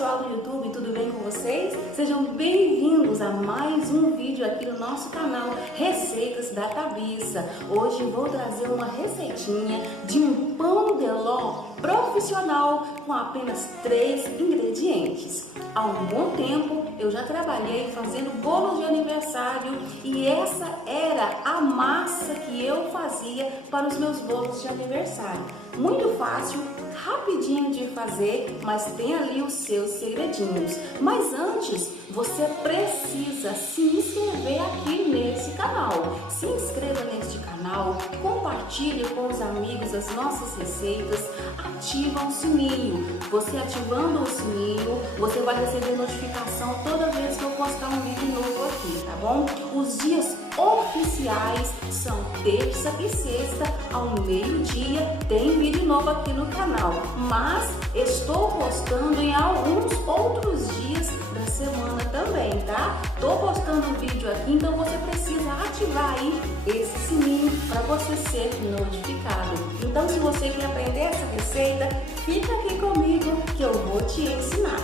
pessoal do YouTube, tudo bem com vocês? Sejam bem-vindos a mais um vídeo aqui no nosso canal Receitas da Cabeça. Hoje vou trazer uma receitinha de um pão de ló profissional com apenas 3 ingredientes. Há um bom tempo eu já trabalhei fazendo bolos de aniversário e essa era a massa que eu fazia para os meus bolos de aniversário. Muito fácil, rapidinho de fazer, mas tem ali os seus segredinhos. Mas antes, você precisa se inscrever aqui nesse canal. Se inscreva neste canal, compartilhe com os amigos as nossas receitas, ativa o sininho. Você ativando o sininho, você vai receber notificação toda vez que eu postar um vídeo novo aqui, tá bom? Os dias oficiais são terça e sexta ao meio-dia, tem vídeo novo aqui no canal, mas estou postando em alguns outros dias da semana também, tá? Tô postando um vídeo aqui, então você precisa ativar aí esse sininho para você ser notificado. Então, se você quer aprender essa receita, fica aqui comigo que eu vou te ensinar.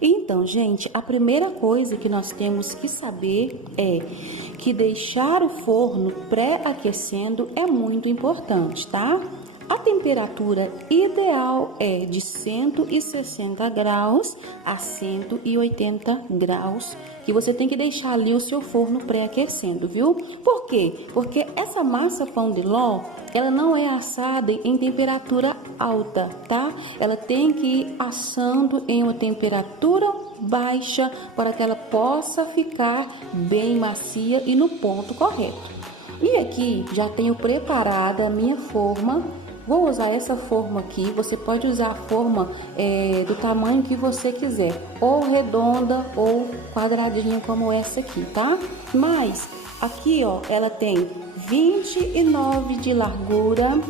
Então, gente, a primeira coisa que nós temos que saber é que deixar o forno pré-aquecendo é muito importante, tá? A temperatura ideal é de 160 graus a 180 graus, que você tem que deixar ali o seu forno pré-aquecendo, viu? Por quê? Porque essa massa pão de ló, ela não é assada em temperatura alta, tá? Ela tem que ir assando em uma temperatura baixa para que ela possa ficar bem macia e no ponto correto. E aqui já tenho preparada a minha forma. Vou usar essa forma aqui, você pode usar a forma do tamanho que você quiser, ou redonda ou quadradinha como essa aqui, tá? Mas aqui, ó, ela tem 29 de largura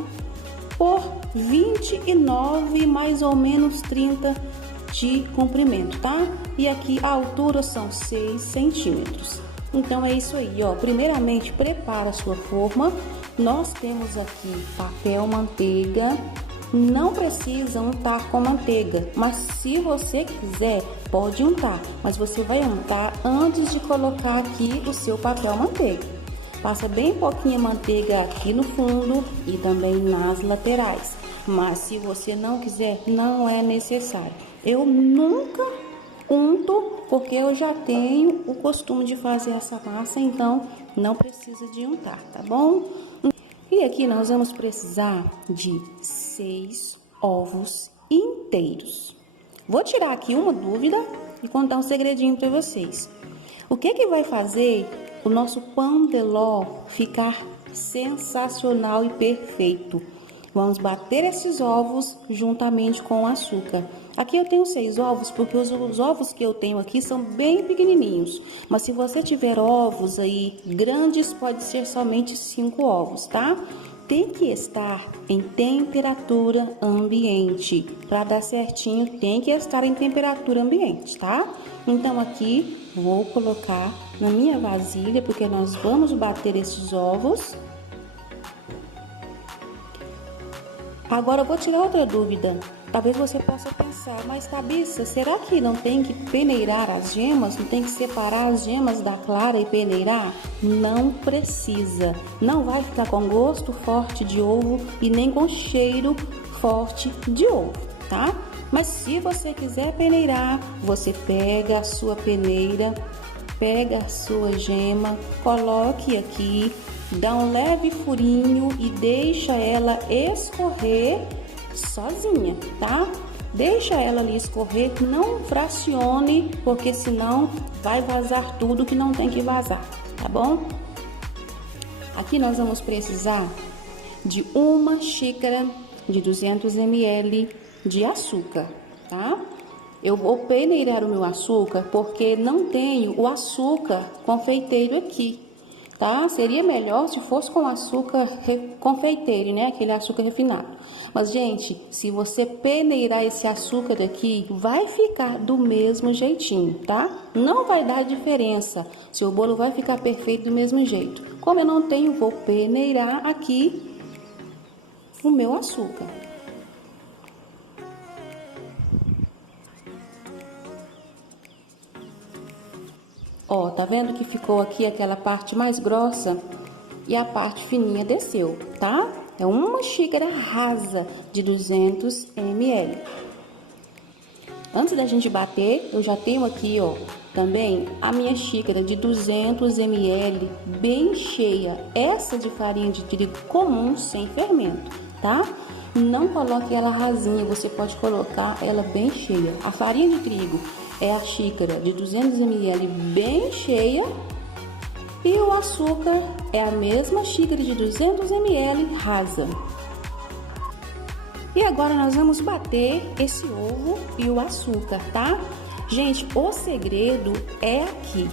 por 29, mais ou menos 30 de comprimento, tá? E aqui a altura são 6 centímetros. Então é isso aí, ó. Primeiramente, prepara a sua forma. Nós temos aqui papel manteiga, não precisa untar com manteiga, mas se você quiser, pode untar, mas você vai untar antes de colocar aqui o seu papel manteiga. Passa bem pouquinha manteiga aqui no fundo e também nas laterais, mas se você não quiser, não é necessário. Eu nunca unto, porque eu já tenho o costume de fazer essa massa, então não precisa de untar, tá bom? E aqui nós vamos precisar de 6 ovos inteiros. Vou tirar aqui uma dúvida e contar um segredinho para vocês. O que vai fazer o nosso pão de ló ficar sensacional e perfeito? Vamos bater esses ovos juntamente com o açúcar. Aqui eu tenho 6 ovos, porque os ovos que eu tenho aqui são bem pequenininhos. Mas se você tiver ovos aí grandes, pode ser somente 5 ovos, tá? Tem que estar em temperatura ambiente. Para dar certinho, tem que estar em temperatura ambiente, tá? Então aqui vou colocar na minha vasilha, porque nós vamos bater esses ovos. Agora eu vou tirar outra dúvida. Talvez você possa pensar, mas Thabiça, será que não tem que peneirar as gemas? Não tem que separar as gemas da clara e peneirar? Não precisa. Não vai ficar com gosto forte de ovo e nem com cheiro forte de ovo, tá? Mas se você quiser peneirar, você pega a sua peneira, pega a sua gema, coloque aqui, dá um leve furinho e deixa ela escorrer sozinha, tá? Deixa ela ali escorrer, não fracione, porque senão vai vazar tudo que não tem que vazar, tá bom? Aqui nós vamos precisar de uma xícara de 200 ml de açúcar, tá? Eu vou peneirar o meu açúcar porque não tenho o açúcar confeiteiro aqui, tá? Seria melhor se fosse com açúcar confeiteiro, né? Aquele açúcar refinado. Mas, gente, se você peneirar esse açúcar aqui, vai ficar do mesmo jeitinho, tá? Não vai dar diferença. Seu bolo vai ficar perfeito do mesmo jeito. Como eu não tenho, vou peneirar aqui o meu açúcar. Ó, tá vendo que ficou aqui aquela parte mais grossa e a parte fininha desceu, tá? É uma xícara rasa de 200 ml. Antes da gente bater, eu já tenho aqui, ó, também a minha xícara de 200 ml bem cheia. Essa de farinha de trigo comum, sem fermento, tá? Não coloque ela rasinha, você pode colocar ela bem cheia. A farinha de trigo é a xícara de 200 ml bem cheia. E o açúcar é a mesma xícara de 200 ml rasa. E agora nós vamos bater esse ovo e o açúcar, tá? Gente, o segredo é aqui.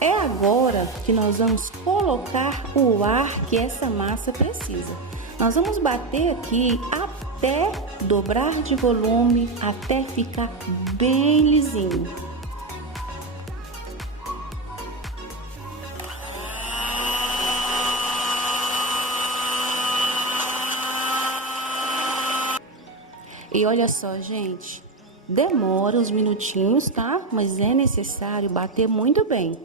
É agora que nós vamos colocar o ar que essa massa precisa. Nós vamos bater aqui até dobrar de volume, até ficar bem lisinho. E olha só, gente, demora uns minutinhos, tá? Mas é necessário bater muito bem.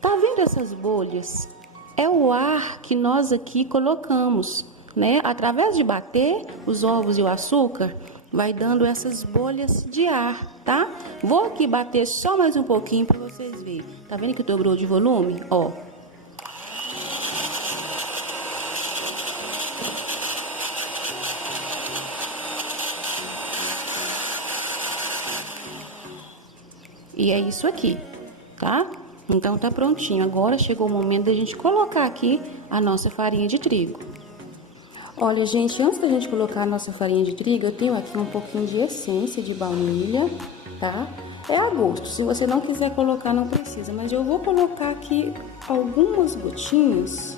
Tá vendo essas bolhas? É o ar que nós aqui colocamos, né? Através de bater os ovos e o açúcar, vai dando essas bolhas de ar, tá? Vou aqui bater só mais um pouquinho para vocês verem. Tá vendo que dobrou de volume? Ó. E é isso aqui, tá? Então tá prontinho. Agora chegou o momento da gente colocar aqui a nossa farinha de trigo. Olha, gente, antes da gente colocar a nossa farinha de trigo, eu tenho aqui um pouquinho de essência de baunilha, tá? É a gosto. Se você não quiser colocar, não precisa. Mas eu vou colocar aqui algumas gotinhas,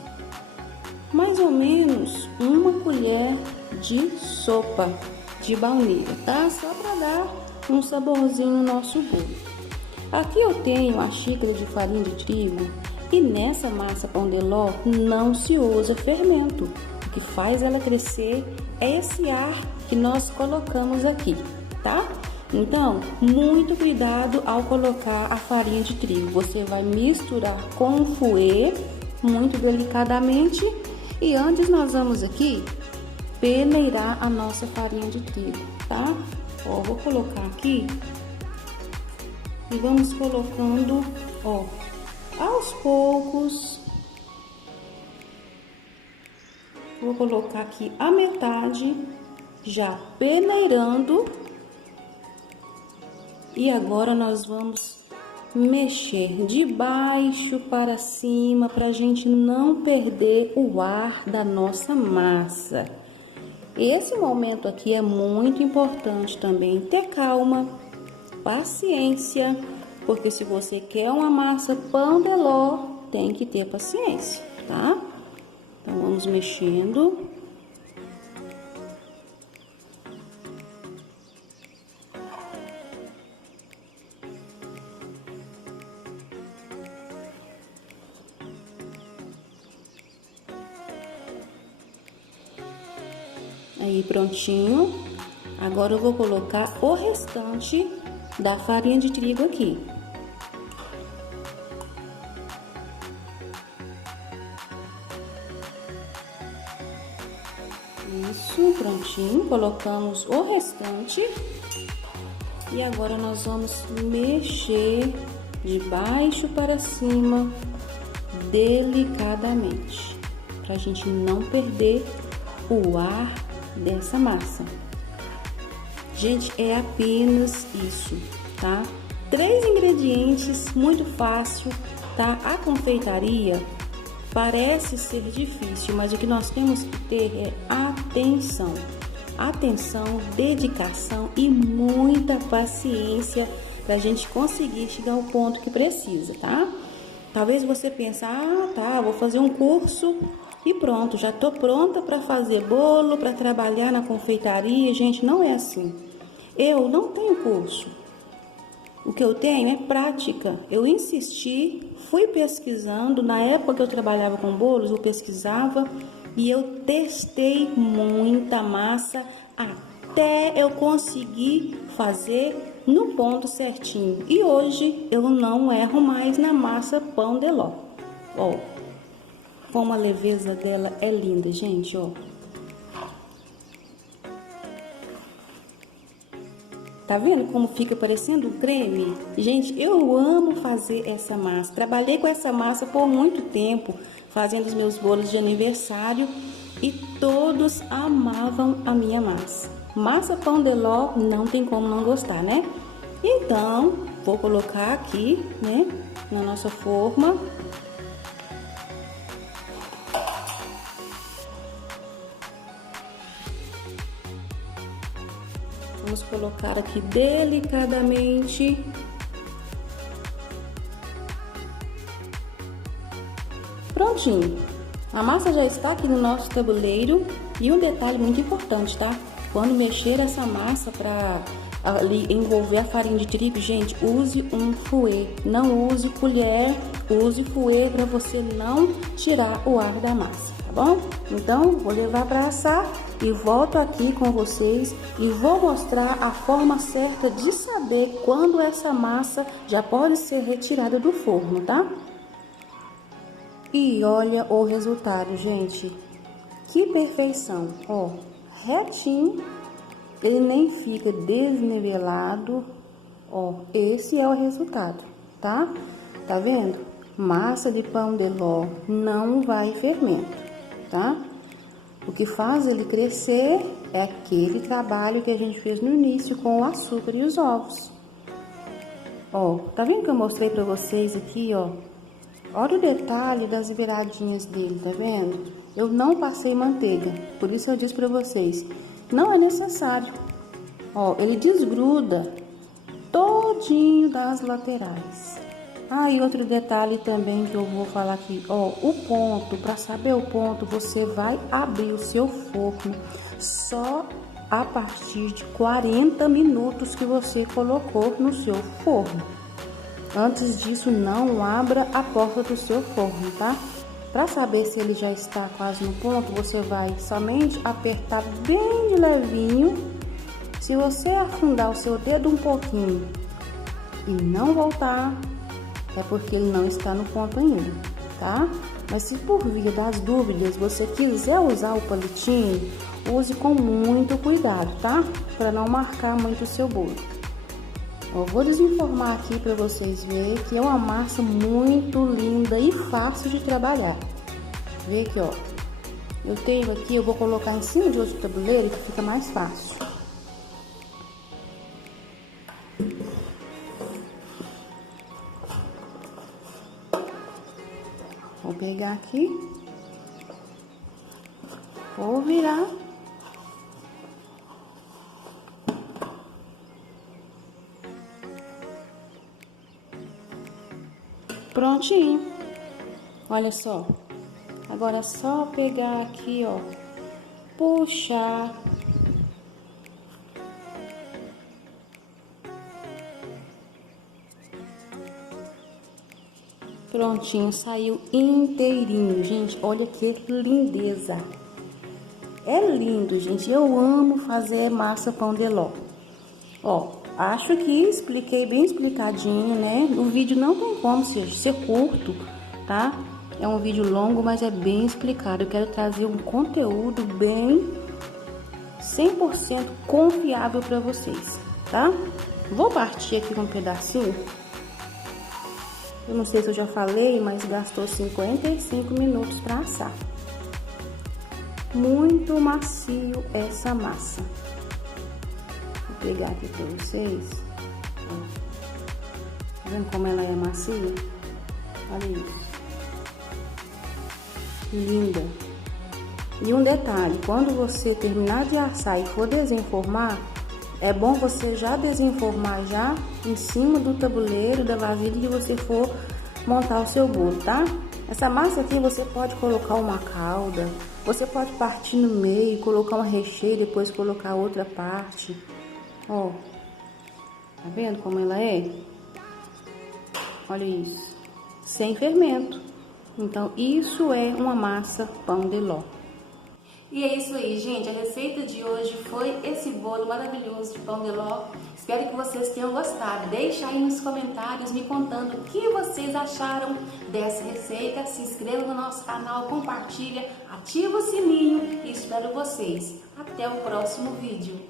mais ou menos uma colher de sopa de baunilha, tá? Só para dar um saborzinho no nosso bolo. Aqui eu tenho a xícara de farinha de trigo e nessa massa pão de ló não se usa fermento. O que faz ela crescer é esse ar que nós colocamos aqui, tá? Então, muito cuidado ao colocar a farinha de trigo. Você vai misturar com o fouet muito delicadamente e antes nós vamos aqui peneirar a nossa farinha de trigo, tá? Ó, vou colocar aqui. E vamos colocando, ó, aos poucos. Vou colocar aqui a metade, já peneirando. E agora nós vamos mexer de baixo para cima, para a gente não perder o ar da nossa massa. Esse momento aqui é muito importante também, ter calma. Paciência, porque se você quer uma massa pão de ló, tem que ter paciência, tá? Então, vamos mexendo. Aí, prontinho. Agora eu vou colocar o restante da farinha de trigo aqui. Isso, prontinho. Colocamos o restante. E agora nós vamos mexer de baixo para cima, delicadamente, pra gente não perder o ar dessa massa. Gente, é apenas isso, tá? 3 ingredientes, muito fácil, tá? A confeitaria parece ser difícil, mas o que nós temos que ter é atenção. Atenção, dedicação e muita paciência pra gente conseguir chegar ao ponto que precisa, tá? Talvez você pense, tá, vou fazer um curso e pronto, já tô pronta para fazer bolo, para trabalhar na confeitaria. Gente, não é assim. Eu não tenho curso. O que eu tenho é prática. Eu insisti, fui pesquisando. Na época que eu trabalhava com bolos, eu pesquisava e eu testei muita massa até eu conseguir fazer no ponto certinho. E hoje eu não erro mais na massa pão de ló. Ó, como a leveza dela é linda, gente, ó. Tá vendo como fica parecendo um creme? Gente, eu amo fazer essa massa. Trabalhei com essa massa por muito tempo, fazendo os meus bolos de aniversário, e todos amavam a minha massa. Massa pão de ló não tem como não gostar, né? Então, vou colocar aqui, né, na nossa forma. Vamos colocar aqui delicadamente. Prontinho. A massa já está aqui no nosso tabuleiro. E um detalhe muito importante, tá? Quando mexer essa massa para ali envolver a farinha de trigo, gente, use um fouet. Não use colher, use fouet para você não tirar o ar da massa, tá bom? Então, vou levar para assar e volto aqui com vocês e vou mostrar a forma certa de saber quando essa massa já pode ser retirada do forno, tá? E olha o resultado, gente. Que perfeição, ó, retinho, ele nem fica desnivelado, ó, esse é o resultado, tá? Tá vendo? Massa de pão de ló não vai fermento, tá? O que faz ele crescer é aquele trabalho que a gente fez no início com o açúcar e os ovos. Ó, tá vendo que eu mostrei pra vocês aqui, ó? Olha o detalhe das viradinhas dele, tá vendo? Eu não passei manteiga, por isso eu disse pra vocês, não é necessário. Ó, ele desgruda todinho das laterais. Ah, e outro detalhe também que eu vou falar aqui, ó, o ponto, para saber o ponto, você vai abrir o seu forno só a partir de 40 minutos que você colocou no seu forno. Antes disso, não abra a porta do seu forno, tá? Para saber se ele já está quase no ponto, você vai somente apertar bem de levinho. Se você afundar o seu dedo um pouquinho e não voltar, é porque ele não está no ponto ainda, tá? Mas se por via das dúvidas você quiser usar o palitinho, use com muito cuidado, tá? Para não marcar muito o seu bolo. Eu vou desenformar aqui para vocês verem que é uma massa muito linda e fácil de trabalhar. Vê aqui, ó. Eu tenho aqui, eu vou colocar em cima de outro tabuleiro que fica mais fácil. Vou pegar aqui. Vou virar. Prontinho. Olha só. Agora é só pegar aqui, ó. Puxar. Prontinho, saiu inteirinho, gente. Olha que lindeza. É lindo, gente. Eu amo fazer massa pão de ló. Ó, acho que expliquei bem explicadinho, né? O vídeo não tem como ser curto, tá? É um vídeo longo, mas é bem explicado. Eu quero trazer um conteúdo bem 100% confiável para vocês, tá? Vou partir aqui com um pedacinho. Eu não sei se eu já falei, mas gastou 55 minutos para assar. Muito macio essa massa. Vou pegar aqui para vocês. Tá vendo como ela é macia? Olha isso. Linda. E um detalhe, quando você terminar de assar e for desenformar, é bom você já desenformar já em cima do tabuleiro, da vasilha que você for montar o seu bolo, tá? Essa massa aqui você pode colocar uma calda, você pode partir no meio, colocar um recheio, depois colocar outra parte. Ó, tá vendo como ela é? Olha isso, sem fermento. Então, isso é uma massa pão de ló. E é isso aí, gente. A receita de hoje foi esse bolo maravilhoso de pão de ló. Espero que vocês tenham gostado. Deixa aí nos comentários me contando o que vocês acharam dessa receita. Se inscreva no nosso canal, compartilha, ativa o sininho e espero vocês. Até o próximo vídeo.